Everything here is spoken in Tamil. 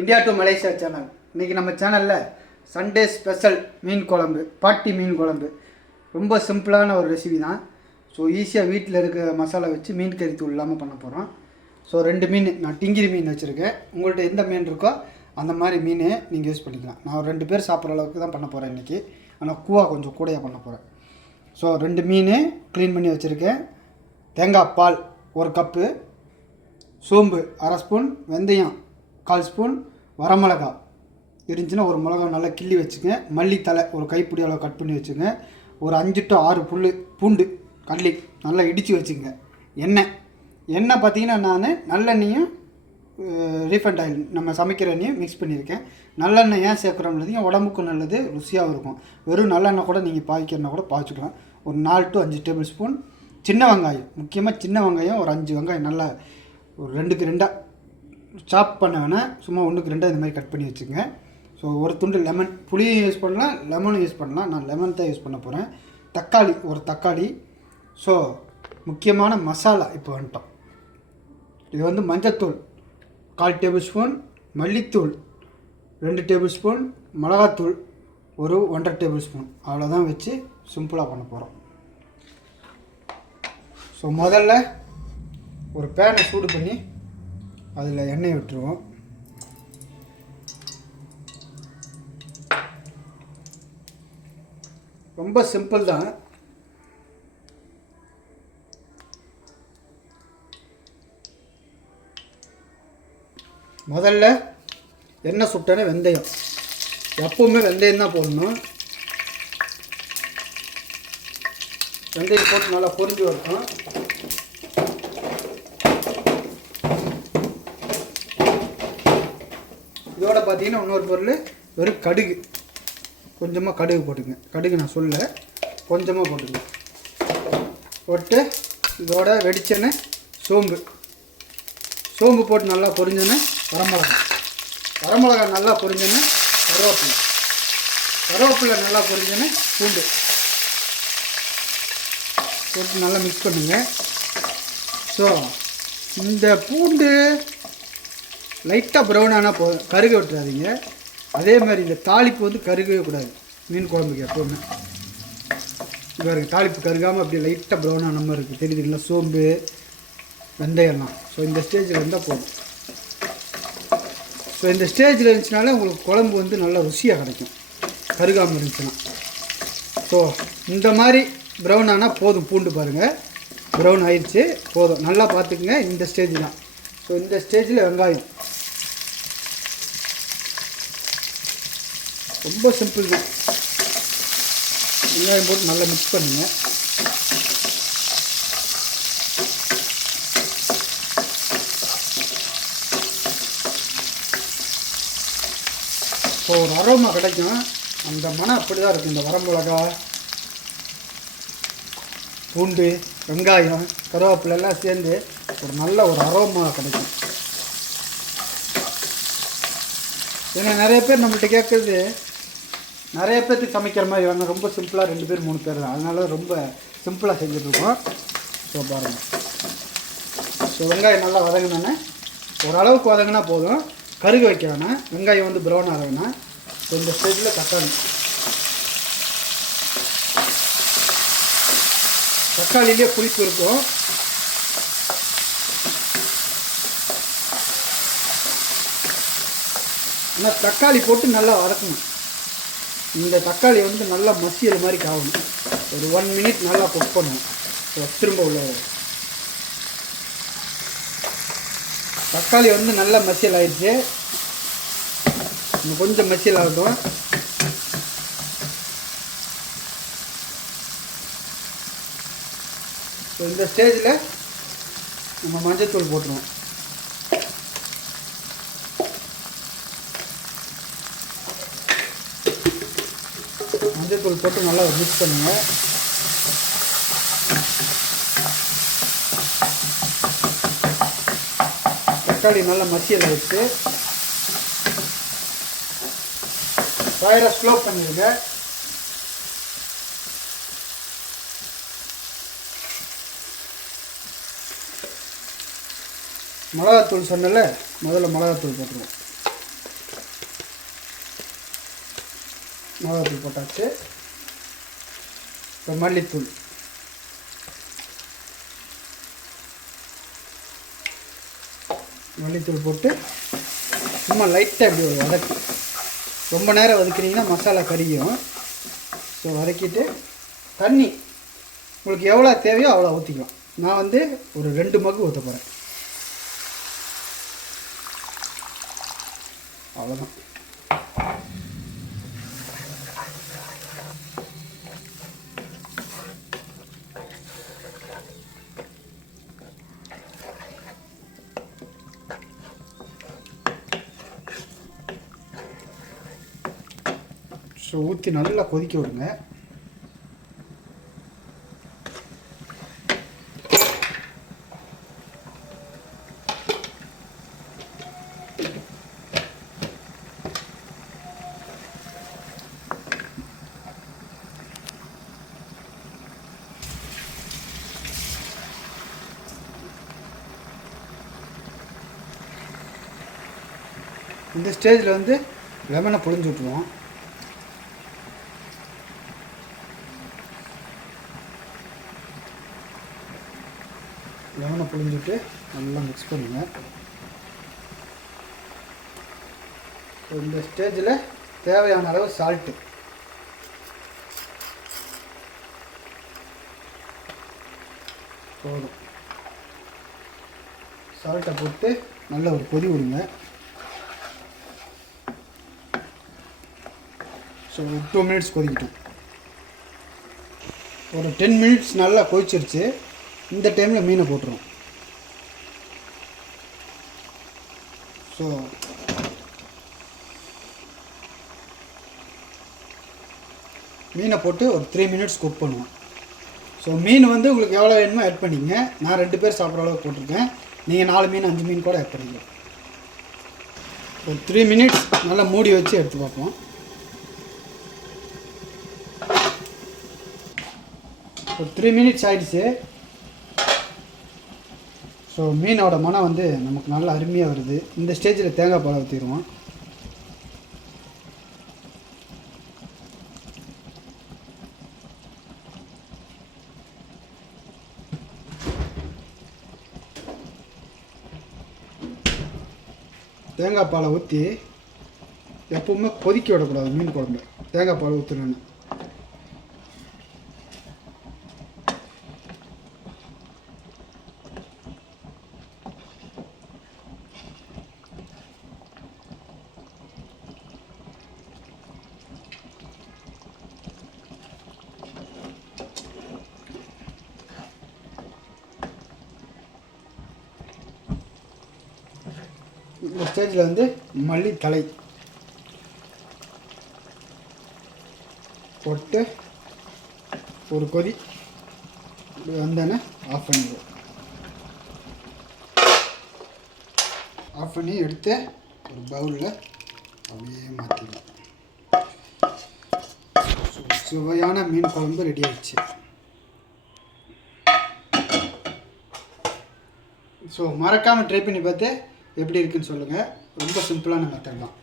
India to Malaysia channel. இன்றைக்கி நம்ம சேனலில் சண்டே ஸ்பெஷல் மீன் குழம்பு, பாட்டி மீன் குழம்பு. ரொம்ப சிம்பிளான ஒரு ரெசிபி தான். ஸோ ஈஸியாக வீட்டில் இருக்க மசாலா வச்சு மீன் கறி தூள் இல்லாமல் பண்ண போகிறோம். ஸோ 2 மீன், நான் டிங்கிரி மீன் வச்சுருக்கேன். உங்கள்கிட்ட எந்த மீன் இருக்கோ அந்த மாதிரி மீன் நீங்கள் யூஸ் பண்ணிக்கலாம். நான் 2 பேர் சாப்பிட்ற அளவுக்கு தான் பண்ண போகிறேன் இன்றைக்கி. ஆனால் கூவா கொஞ்சம் கூடையாக பண்ண போகிறேன். ஸோ 2 மீன் க்ளீன் பண்ணி வச்சுருக்கேன். தேங்காய் பால் 1 கப்பு, சோம்பு 1/2 ஸ்பூன், வெந்தயம் 1/4 ஸ்பூன், வரமிளகா இருந்துச்சுன்னா 1 மிளகா நல்லா கிள்ளி வச்சுங்க. மல்லித்தலை ஒரு கைப்பிடி அளவு கட் பண்ணி வச்சுங்க. ஒரு 5 to 6 பூண்டு கல்லி நல்லா இடித்து வச்சுங்க. எண்ணெய் பார்த்திங்கன்னா நான் நல்லெண்ணெயும் ரீஃபண்ட் ஆயில் நம்ம சமைக்கிற எண்ணெயும் மிக்ஸ் பண்ணியிருக்கேன். நல்லெண்ணெய் ஏன் சேர்க்குறோம்னு உடம்புக்கும் நல்லது, ருசியாகவும் இருக்கும். வெறும் நல்லெண்ணெய் கூட நீங்கள் பாய்க்கிறனா கூட பாய்ச்சிக்கலாம். ஒரு 4 to 5 டேபிள் ஸ்பூன் சின்ன வெங்காயம், முக்கியமாக சின்ன வெங்காயம் ஒரு 5 வெங்காயம் நல்லா ஒரு 2க்கு 2 சாப் பண்ண வேணால், சும்மா 1க்கு 2 இந்த மாதிரி கட் பண்ணி வச்சுங்க. ஸோ ஒரு துண்டு லெமன், புளியும் யூஸ் பண்ணலாம், லெமனும் யூஸ் பண்ணலாம். நான் லெமன் தான் யூஸ் பண்ண போகிறேன். தக்காளி ஒரு தக்காளி. ஸோ முக்கியமான மசாலா இப்போ வந்துட்டோம். இது வந்து மஞ்சத்தூள் 1/4 டேபிள் ஸ்பூன், மல்லித்தூள் 2 டேபிள் ஸ்பூன், மிளகாத்தூள் ஒரு 1.5 டேபிள் ஸ்பூன். அவ்வளோதான் வச்சு சிம்பிளாக பண்ண போகிறோம். ஸோ முதல்ல ஒரு பேனை சூடு பண்ணி அதில் எண்ணெய் விட்டுருவோம். ரொம்ப சிம்பிள் தான். முதல்ல எண்ணெய் சுட்டோன்னே வெந்தயம், எப்பவுமே வெந்தயம் தான் போடணும். வெந்தயம் போட்டு நல்லா பொரிஞ்சு வரட்டும். இதோட பார்த்தீங்கன்னா இன்னொரு பொருள், வெறும் கடுகு, கொஞ்சமாக கடுகு போட்டுங்க. கடுகு நான் சொல்ல, கொஞ்சமாக போட்டுங்க. போட்டு இதோட வெடிச்சேன்னு சோம்பு போட்டு நல்லா பொரிஞ்சோன்னே வரமிளகா நல்லா பொரிஞ்சோன்னே கருவேப்பிலை நல்லா பொரிஞ்சோன்னே பூண்டு போட்டு நல்லா மிக்ஸ் பண்ணுங்க. ஸோ இந்த பூண்டு லைட்டாக ப்ரௌன் ஆனால் போதும், கருக விட்டுறாதீங்க. அதே மாதிரி இந்த தாளிப்பு வந்து கருகவே கூடாது மீன் குழம்புக்கு எப்போவுமே. பாருங்க, தாளிப்பு கருகாமல் அப்படியே லைட்டாக ப்ரௌன் ஆன மாதிரி இருக்குது, தெரியுதுங்களா? சோம்பு வெந்தயம்லாம். ஸோ இந்த ஸ்டேஜில் இருந்தால் போதும். ஸோ இந்த ஸ்டேஜில் இருந்துச்சுனாலே உங்களுக்கு குழம்பு வந்து நல்லா ருசியாக கிடைக்கும், கருகாமல் இருந்துச்சுன்னா. ஸோ இந்த மாதிரி ப்ரௌன் ஆனால் போதும். பூண்டு பாருங்கள் ப்ரௌன் ஆயிடுச்சு, போதும். நல்லா பார்த்துக்குங்க, இந்த ஸ்டேஜ் தான். ஸோ இந்த ஸ்டேஜில் வெங்காயம் ரொம்ப சிம்பிள் தான். வெங்காயம் போட்டு நல்லா மிக்ஸ் பண்ணுங்கள். ஸோ ஒரு அரோமா கிடைக்கும், அந்த மனம் அப்படி தான் இருக்கும். இந்த வரமிளகா, பூண்டு, வெங்காயம், கருவேப்பிலை எல்லாம் சேர்ந்து ஒரு நல்ல ஒரு அரோமா கிடைக்கும். ஏன்னா நிறைய பேர் நம்மள்கிட்ட கேட்குறது, நிறைய பேர்த்துக்கு சமைக்கிற மாதிரி வேணும். ரொம்ப சிம்பிளாக 2 பேர் 3 பேர் தான், அதனால ரொம்ப சிம்பிளாக செஞ்சுட்ருக்கோம். ஸோ பாருங்கள். ஸோ வெங்காயம் நல்லா வதங்கினோன்னே, ஓரளவுக்கு வதங்கினா போதும், கருக வைக்க வேணாம். வெங்காயம் வந்து ப்ரௌன் ஆக வேணாம். ஸோ இந்த ஸ்டேஜில் தக்காளியிலே புளிப்பு இருக்கும். ஆனால் தக்காளி போட்டு நல்லா வதக்கணும். இந்த தக்காளி வந்து நல்லா மசியல் மாதிரி காவணும். ஒரு 1 மினிட் நல்லா குக் பண்ணுவோம். திரும்ப உள்ள தக்காளி வந்து நல்லா மசியல் ஆயிடுச்சு. இன்னும் கொஞ்சம் மசியல் ஆகட்டும். ஸோ இந்த ஸ்டேஜில் நம்ம மஞ்சத்தூள் போட்டுருவோம். மஞ்சத்தூள் போட்டு நல்லா மிக்ஸ் பண்ணுங்கள். தக்காளி நல்லா மசியல் ஆயிடுச்சு. ஃபயரை ஸ்லோ பண்ணிடுங்க. மிளகாத்தூள் சொன்னல, முதல்ல மிளகாத்தூள் போட்டுருவோம். மிளகாத்தூள் போட்டாச்சு. இப்போ மல்லித்தூள், மல்லித்தூள் போட்டு சும்மா லைட்டாக இப்படி ஒரு வதக்கு. ரொம்ப நேரம் வதக்கினீங்கன்னா மசாலா கறியும். ஸோ வதக்கிட்டு தண்ணி உங்களுக்கு எவ்வளோ தேவையோ அவ்வளோ ஊற்றிக்கலாம். நான் வந்து ஒரு 2 மக்கு ஊற்ற போகிறேன். அவ்வளோதான். ஸோ ஊற்றி நல்லா கொதிக்க விடுங்க. இந்த ஸ்டேஜில் வந்து லெமனை புழிஞ்சு விட்டுருவோம். லெமனை புழிஞ்சிட்டு நல்லா மிக்ஸ் பண்ணுங்கள். இந்த ஸ்டேஜில் தேவையான அளவு சால்ட்டு, போதும். சால்ட்டை போட்டு நல்ல ஒரு கொதி விடுங்க. ஸோ 2 மினிட்ஸ் கொதிக்கிட்டோம். ஒரு 10 மினிட்ஸ் நல்லா கொதிச்சிருச்சு. இந்த டைமில் மீனை போட்டுருவோம். ஸோ மீனை போட்டு ஒரு 3 மினிட்ஸ் குக் பண்ணுவோம். ஸோ மீன் வந்து உங்களுக்கு எவ்வளோ வேணுமோ ஆட் பண்ணிங்க. நான் 2 பேர் சாப்பிட்ற அளவுக்கு போட்டிருக்கேன். நீங்கள் 4 மீன் 5 மீன் கூட ஆட் பண்ணிக்கலாம். ஒரு 3 மினிட்ஸ் நல்லா மூடி வச்சு எடுத்து பார்ப்போம். ஒரு 3 மினிட்ஸ் ஆகிடுச்சு. ஸோ மீனோட மனம் வந்து நமக்கு நல்லா அருமையாக வருது. இந்த ஸ்டேஜில் தேங்காய் பால் ஊற்றிடுவோம். தேங்காய் பாலை ஊற்றி எப்பவுமே கொதிக்க விடக்கூடாது. மீன் குழம்பு தேங்காய் பால் ஊற்றணுன்னு. இந்த ஸ்டேஜில் வந்து மல்லித்தழை போட்டு ஒரு கொதி வந்தோடனே ஆஃப் பண்ணிடுவோம். ஆஃப் பண்ணி எடுத்து ஒரு பவுலில் அப்படியே மாற்றிடுவோம். சுவையான மீன் குழம்பு ரெடி ஆகிடுச்சு. ஸோ மறக்காமல் ட்ரை பண்ணி பார்த்து எப்படி இருக்குன்னு சொல்லுங்கள். ரொம்ப சிம்பிளான மெத்தட் தான்.